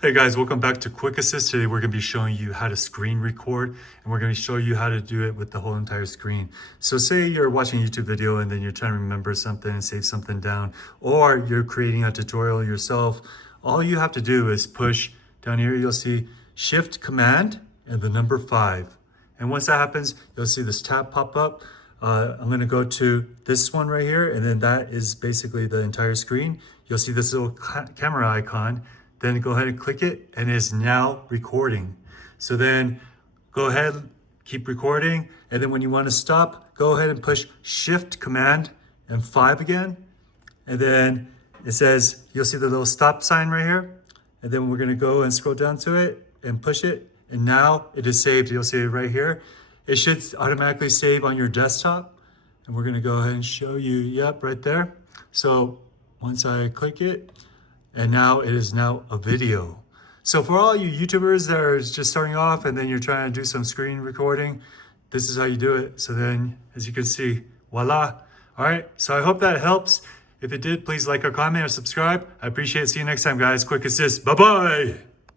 Hey guys, welcome back to Quick Assist. Today we're going to be showing you how to screen record, and we're going to show you how to do it with the whole entire screen. So say you're watching a YouTube video and then you're trying to remember something and save something down, or you're creating a tutorial yourself. All you have to do is push down here. You'll see Shift Command and the number 5. And once that happens, you'll see this tab pop up. I'm going to go to this one right here, and then that is basically the entire screen. You'll see this little camera icon. Then go ahead and click it, and it is now recording. So then go ahead, keep recording, and then when you want to stop, go ahead and push Shift Command and 5 again. And then it says, you'll see the little stop sign right here. And then we're going to go and scroll down to it and push it. And now it is saved. You'll see it right here. It should automatically save on your desktop. And we're going to go ahead and show you, yep, right there. So once I click it, and now it is now a video. So for all you YouTubers that are just starting off and then you're trying to do some screen recording, this is how you do it. So then, as you can see, voila. All right, so I hope that helps. If it did, please like or comment or subscribe. I appreciate it. See you next time, guys. Quick Assist. Bye-bye.